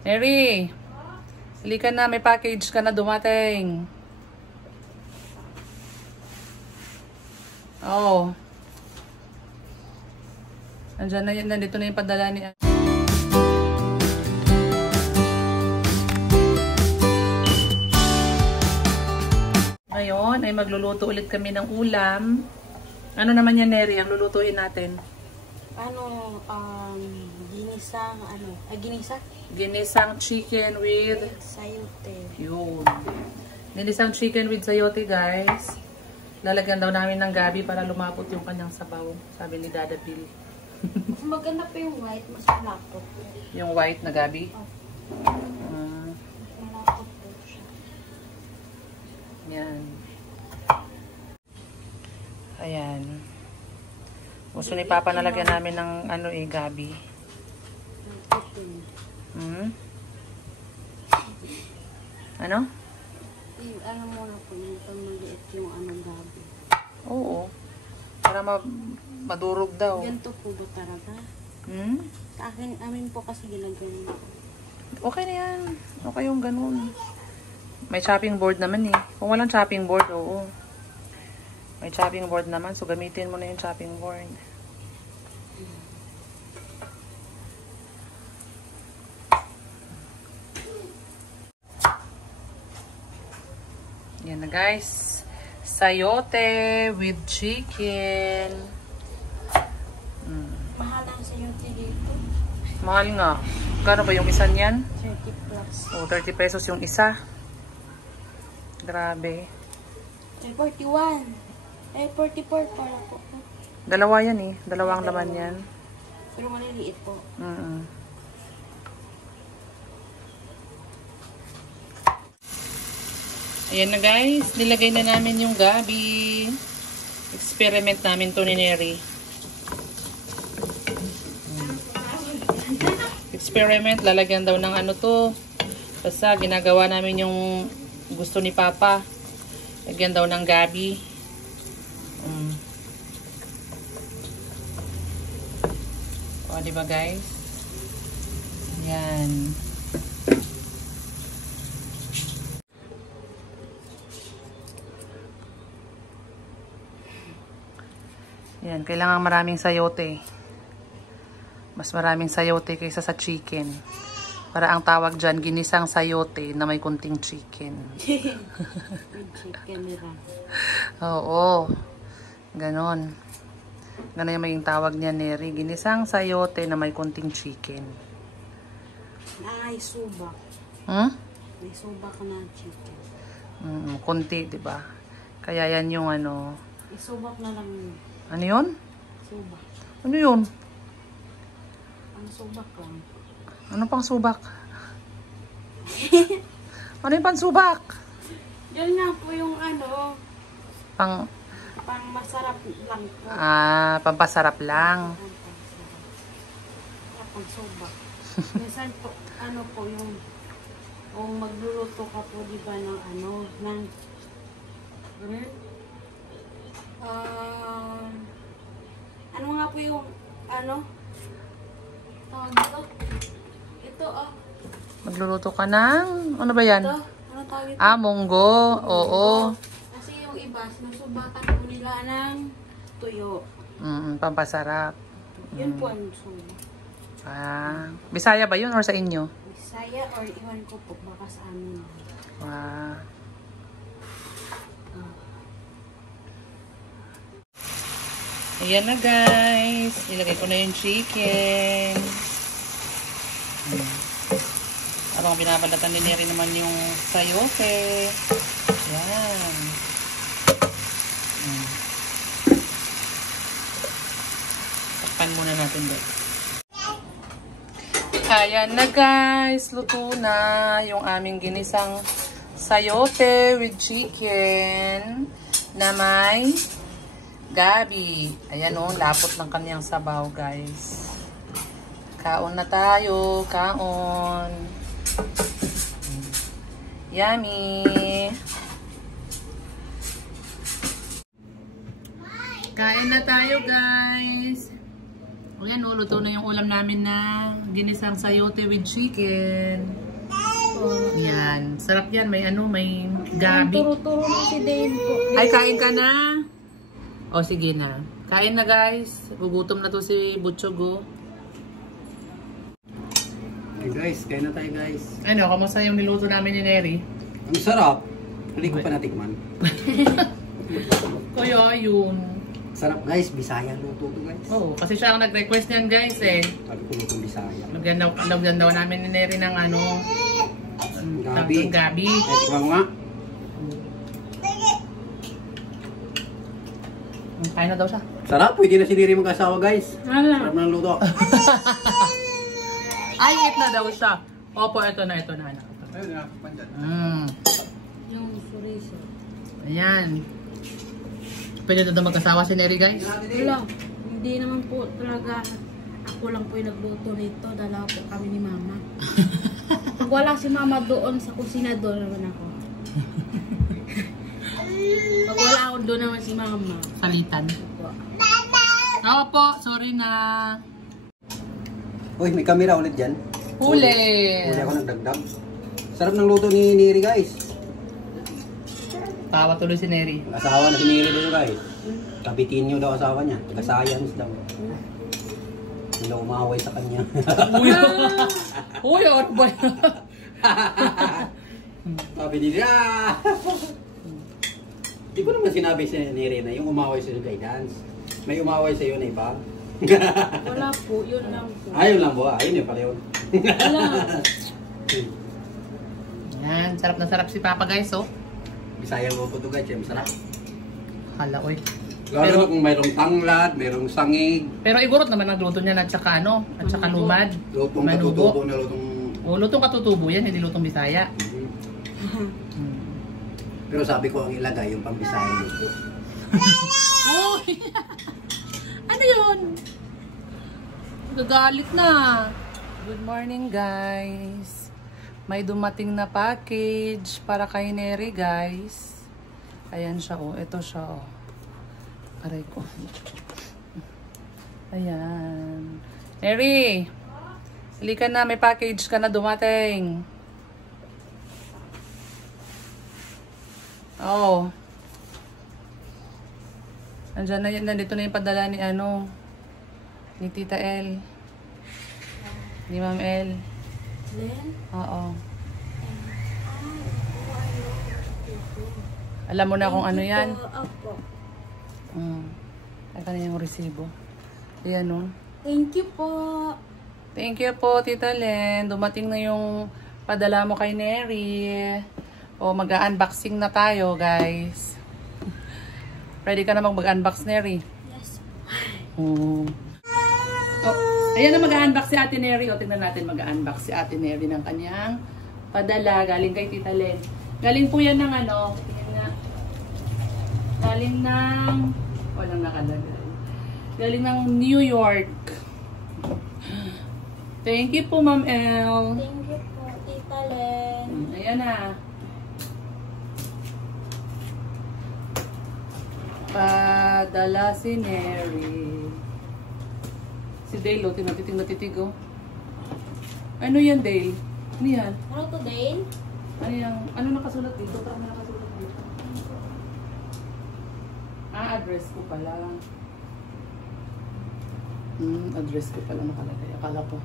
Mary, halika na. May package ka na dumating. Oh. Andyan na yun. Nandito na yung padala ni... Ngayon ay magluluto ulit kami ng ulam. Ano naman yan, Neri? Ang lulutuin natin? Ginisang chicken with sayote. Yun. Ginisang chicken with sayote, guys. Lalagyan daw namin ng gabi para lumapot yung kanyang sabaw. Sabi ni Dada Bill. Mas maganda pa yung white, mas malapot. Yung white na gabi? Oh. Malapot po siya. Yan. Ayan. Gusto ni Papa na lagyan namin ng gabi. Ano? Ano muna po yung maliit yung gabi. Oo. Para madurog daw. Ganito po ba talaga? Sa amin po kasi ginagano. Okay na yan. Okay yung ganun. May chopping board naman eh. Kung walang chopping board, oo. May chopping board naman, so gamitin mo na yung chopping board. Yan na guys. Sayote with chicken. Mahal ang sayote dito. Mahal nga. Gano ba yung isa niyan? 30 plus. Oh, 30 pesos yung isa. Grabe. 41. 44 para po. Dalawa yan eh. Dalawang laman yan. Pero maliliit po. Ayan na guys. Nilagay na namin yung gabi. Experiment namin to ni Neri. Experiment. Lalagyan daw ng ano to. Basta ginagawa namin yung gusto ni Papa. Lagyan daw ng gabi. O, diba guys? Yan. Yan. Kailangan maraming sayote. Mas maraming sayote kaysa sa chicken. Para ang tawag dyan, ginisang sayote na may kunting chicken. Chicken nila. Oo. Ganon. Ganon yung maging tawag niya, Neri. Ginisang sayote na may kunting chicken. Ay, subak. May subak na chicken. Kunti, diba? Kaya yan yung ano... Isubak na lang yun. Ano yun? Subak. Ano yun? Ang subak lang. Ano pang subak? Ano yung pansubak? Yan nga po yung Pang masarap lang po. Pampasarap lang. Pang subak. Minsan po, yung magluluto ka po, di ba, ng ano nga po yung, tawag dito? Ito, Magluluto ka ng, ano ba yan? Ito, ano tawag ito? Munggo. Oo. Kasi yung iba, sinusubatan po nila ng tuyo. Pampasarap. Yun po ang subo. Bisaya ba yun or sa inyo? Bisaya or iwan ko po, baka sa amin. Ayan na guys. Ilagay ko na yung chicken. Habang binabalatan din rin naman yung sayote. Ayan. Takpan muna natin doon. Ayan na guys. Luto na yung aming ginisang sayote with chicken na may gabi. Ayan o, lapot ng kanyang sabaw guys. Kaon na tayo. Kaon. Yummy. Kain na tayo guys. O yan, luto na yung ulam namin na ginisang sayote with chicken. Yan. Sarap yan. May may gabi. Turo-turo na si Dane po. Ay, kain ka na? O, sige na. Kain na, guys. Gugutom na to si Butchog. Hey guys, kain na tayo guys. Ano, kamusta yung niluto namin ni Neri? Ang sarap. Hindi ko pa natikman. Kaya yun. Sarap guys, Bisaya luto to guys. Oo, kasi siya ang nag-request niyan, guys eh. Sabi ko lutong Bisaya. Lagyan daw namin ni Neri ng Gabi. Gabi. Tikman mo nga. Kain na daw siya. Sarap, pwede na si Riri mag-asawa guys. Sarap ng luto. Ay, eat na daw siya. Opo, ito na, anak. Ayun na, pandyan. Yung chorizo. Ayan. Pwede na daw mag-asawa si Neri, guys? Wala. Hindi naman po talaga. Ako lang po yung nagluto nito. Dalawa po kami ni Mama. Pag wala si Mama doon sa kusina, doon naman ako. Pag wala ako doon naman si Mama. Salitan. Opo. Opo, sorry na. Uy, may camera ulit dyan. Huli. Huli ako nagdagdag. Sarap ng luto ni Neri guys. Tawa tuloy si Neri. Asawa na si Neri dito guys. Kabitin niyo daw asawa niya. Taga-science daw. Hindi daw umaway sa kanya. Uy, ano ba yan? Sabi nila. Di ko naman sinabi si Neri na yung umaway sa guidance. May umaway sa iyo na iba. Wala po. Yun lang po. Ayun lang po. Ayun yung pala yun. Wala. Yan, sarap na sarap si Papa, guys, oh. Bisayang luto to guys. Yung sarap. Hala, oy. Lalo na kung mayroong tanglad, mayroong sangig. Pero igurot naman ang luto niya at saka at saka lumad. Lutong Manugo. katutubo na lutong... O, lutong katutubo yan, hindi lutong Bisaya. Pero sabi ko ang ilagay yung pang-Bisaya luto. Uy! Ano yun? Gagalit na. Good morning, guys. May dumating na package para kay Neri, guys. Ayan siya, oh. Ito siya, oh. Aray ko. Ayan. Neri! Halika na, may package ka na dumating. Oh. Andyan na yun, nandito na yung padala ni ni Tita El. Ni Ma'am El. Len? Oo. Alam mo na kung ano yan? Opo. Ito na yung resibo. Ayan, no? Thank you po. Thank you po, Tita Len. Dumating na yung padala mo kay Neri. O, mag-unboxing na tayo, guys. Ready ka na mag-unbox, Neri? Yes. Oh. Ayan na mag-unbox si Ate Neri. O, tingnan natin mag-unbox si Ate Neri ng kanyang padala. Galing kay Tita Len. Galing po yan ng tingnan nga. Galing ng... walang nakalagay. Galing ng New York. Thank you po, Ma'am El. Thank you po, Tita Len. Ayan na. Padala si Neri. Si Dale, oh, tinatitig na titig, oh. Ano yan, Dale? Ano yan? Ano to, Dane? Ano yan? Ano nakasulat dito? Parang nakasulat dito. Address ko pala. Address ko pala nakalagay. Akala ko.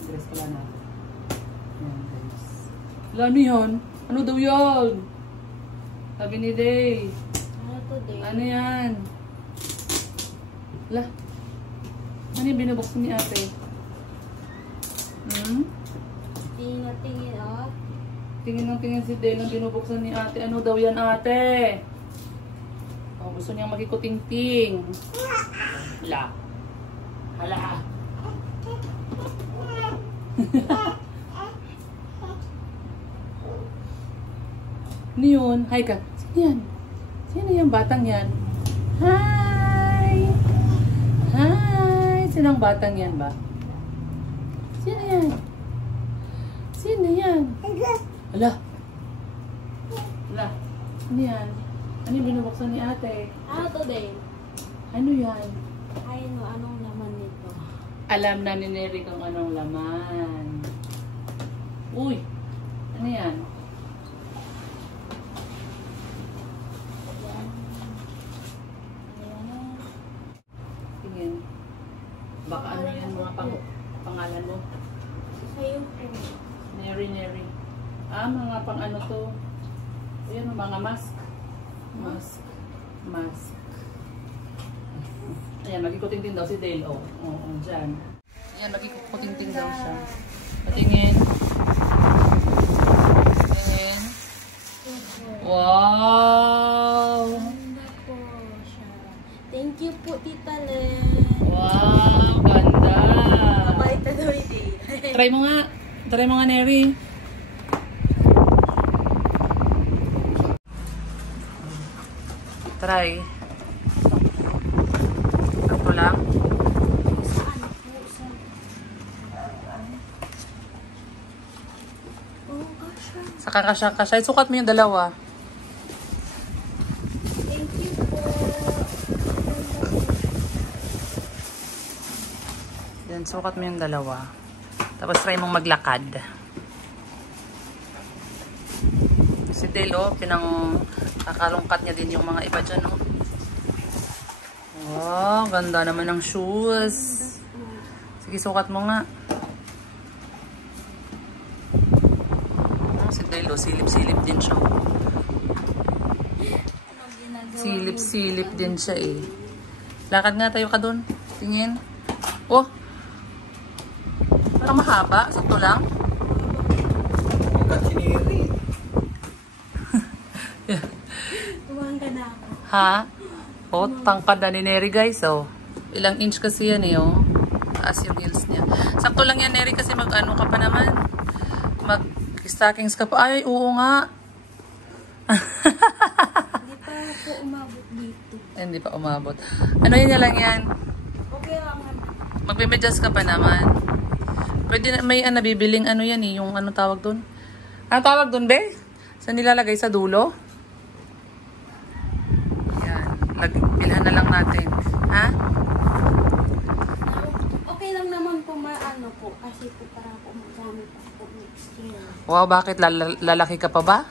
Address pala na. Ayan, guys. Wala, ano yan? Ano daw yan? Sabi ni Day. Ano to, Dane? Ano yan? Wala. Ano yung binubuksan ni ate? Tingin, oh. Tingin ng tingin si Day nang binubuksan ni ate. Ano daw yan, ate? Oh, gusto niyang magikuting-ting. Wala. Hala. Ano yun? Hi ka. Sino yan? Sino yung batang yan? Hi! Hi! Sinang batang yan ba? Sino yan? Sino yan? Hala. Hala. Ano yan? Ano yung binubuksan ni ate? Ano to, Dane? Ano yan? I namin kung anong laman nito. Alam na ni Neri kung anong laman. Uy! Ano yan? Tingin. Baka ano yan mga pangalan mo? Sa'yo po. Neri. Ah, mga pang ano to? Ayan, mga mask. Mask. Ayan, magikuting-ting daw si Dale. Oo, dyan. Ayan, magikuting-ting daw siya. Patingin. Patingin. Wow! Ganda po siya. Thank you po, Tita Len. Wow, ganda! Mabait na daw hindi. Try mo nga. Try mo nga, Neri. Try. Ako lang. Sa kakasya. Sukat mo yung dalawa. Thank you po. Yan, sukat mo yung dalawa. Tapos try mong maglakad. Si Dale, oh, kakalungkat niya din yung mga iba dyan, oh. Wow, ganda naman ng shoes. Sige, sukat mo nga. Oh, si Dale, oh, silip-silip din siya. Silip-silip din siya, eh. Lakad nga, tayo ka dun. Tingin. Oh! Parang mahaba. Sakto lang. Pagkat siniri. Tuwang ka na ako. Ha? Oh, tangkad na ni Neri, guys. Oh. Ilang inch kasi yan, eh. Oh. Taas yung heels niya. Sakto lang yan, Neri, kasi mag-ano ka pa naman. Mag-stockings ka pa. Ay, oo nga. Hindi pa po umabot dito. Hindi pa umabot. Ano yun na lang yan? Okay lang naman. Magme-medyas ka pa naman. Pwede na, may nabibiling ano yan, eh. Yung ano tawag dun? Ano tawag dun, be? Saan nilalagay? Sa dulo? Bilhan na lang natin. Ha? Okay lang naman po maano po. Kasi po para po madami pa po next year. Wow, bakit? Lalaki ka pa ba?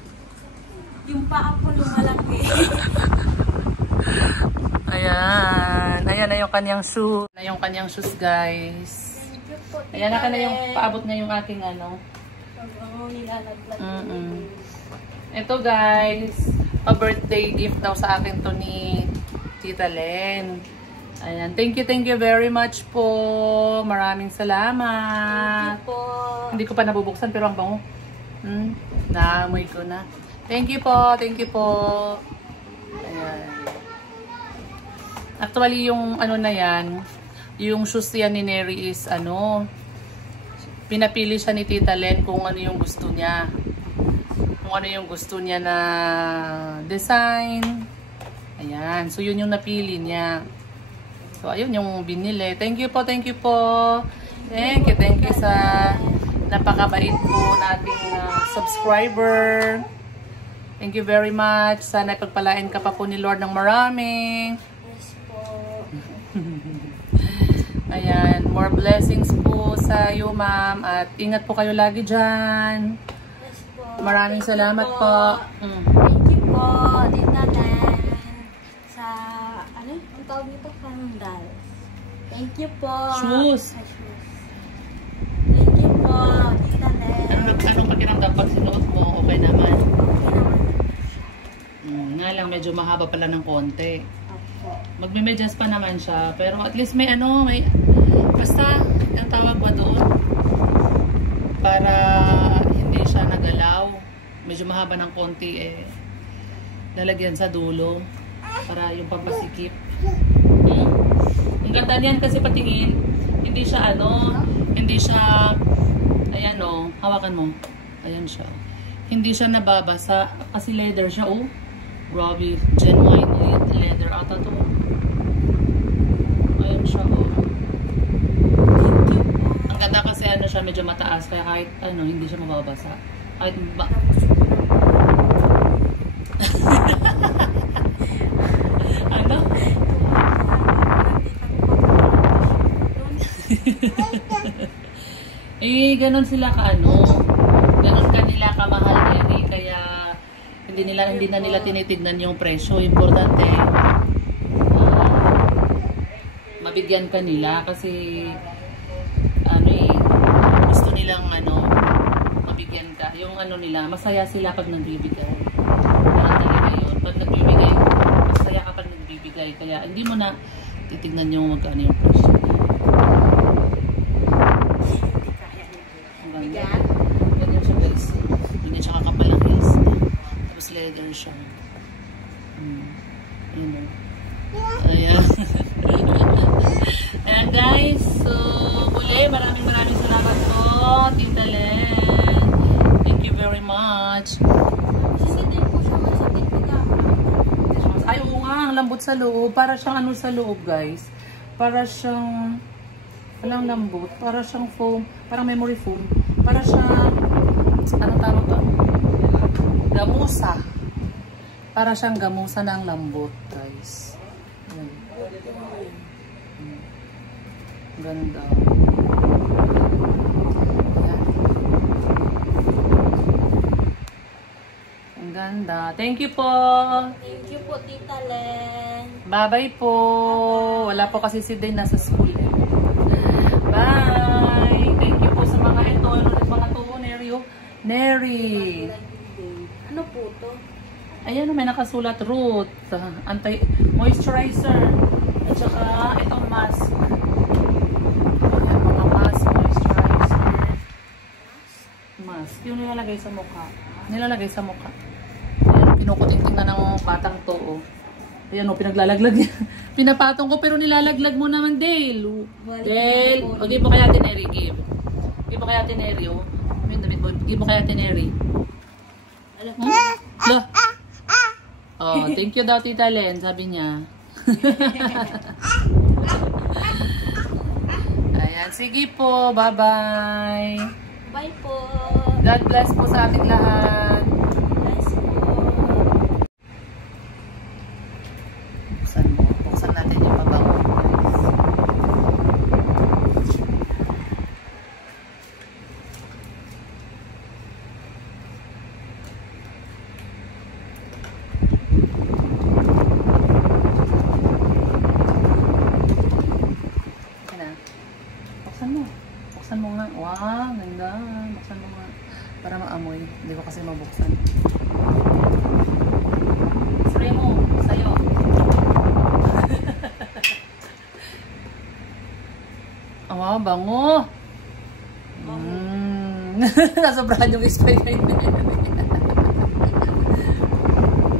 Yung paa po lumalaki. Ayan. Ayan na yung kanyang shoes. Na yung kanyang shoes, guys. Ayan na ka na yung paabot na yung aking ano. Nilalaglag. Ito, guys. Pa-birthday gift daw sa akin to ni Tita Len. Ayan. Thank you very much po. Maraming salamat. Thank you po. Hindi ko pa nabubuksan pero ang bango. Naamoy ko na. Thank you po. Ayan. Actually, yung ano na yan, yung shoes yan ni Neri is ano, pinapili siya ni Tita Len kung ano yung gusto niya. Kung ano yung gusto niya na design. Ayan. So, yun yung napili niya. So, ayun yung binili. Thank you po. Thank you sa napakabait po nating subscriber. Thank you very much. Sana ipagpalain ka pa po ni Lord ng marami. Yes po. Ayan. More blessings po sa iyo, ma'am. At ingat po kayo lagi dyan. Yes po. Maraming salamat po. Thank you po, Tita Len. Sa, ano? Ang tawag nito? Sandals. Thank you po. Shoes. Thank you po, Tita Len. Anong pakiramdam pag sinuot mo? Okay naman. Okay naman. Nga lang, medyo mahaba pala ng konti. Opo. Magme-medyas pa naman siya. Pero at least may ano, may... Basta, ang tawag ba doon? Para hindi siya nagalaw. Medyo mahaba ng konti eh. Lalagyan sa dulo. Para yung pampasikip. Ang ganda niyan kasi patingin. Hindi siya ano, hindi siya... Ayan o, hawakan mo. Ayan siya. Hindi siya nababasa. Kasi leather siya oh. Grabe, genuine leather ata to. Ayan siya oh. Ang ganda kasi ano siya, medyo mataas. Kaya kahit ano, hindi siya mababasa. Kahit ba... ano? Eh, ganun sila ganun kanila kamahal Neri, kaya hindi na nila tinitignan yung presyo. Importante, mabigyan ka nila kasi gusto nilang mabigyan ka. Yung nila, masaya sila pag nagbibigay. Ganun talaga yun. Pag nagbibigay, masaya ka pag nagbibigay. Kaya hindi mo na titignan yung magkano yung presyo. Ganyan siya guys. Ganyan siya kakapal ang heels. Tapos leather siya. Ayan. Ayan. Ayan guys. So, muli, maraming salamat po, Tita Len. Thank you very much. Sisitin po siya, masakit po ka. Ay, oo nga, ang lambot sa loob. Para siyang sa loob guys. Para siyang walang lambot. Para siyang foam. Parang memory foam. Para siyang tawag to? Gamusa. Para siyang gamusa ng lambot guys. Ayan. Ganda. Ayan. Ang ganda. Thank you po. Thank you po, Tita Len. Bye-bye po. Wala po kasi si Day nasa school. Bye. Thank you po sa mga ito. Mga to, Neri. Ano po to? Ayan, may nakasulat root. Anti-moisturizer. At saka itong mask. Ayan, mga mask, moisturizer. Mask. Yung nilalagay sa mukha. Nilalagay sa mukha. Ayan, kinukuting-tingnan ng batang to. Oh. Ayan, pinaglalaglag niya. Pinapatong ko pero nilalaglag mo naman, Dale. Dale. O, give mo kaya Neri, give. Give mo kaya Neri, oh. Give mo kaya Neri. Oh, thank you daw, Tita Len, sabi niya. Ayan, sige po. Bye-bye. Bye po. God bless po sa ating lahat. Bless po. Buksan natin yung mabango. Buksan mo nga. Wow, ganda. Buksan mo nga. Para maamoy. Hindi ko kasi mabuksan. Spray mo. Sa'yo. Wow, bango. Nasobrahan yung spray kayo.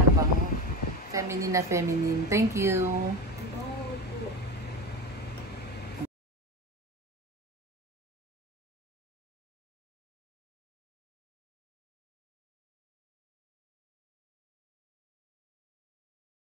Ang bango. Feminine na feminine. Thank you.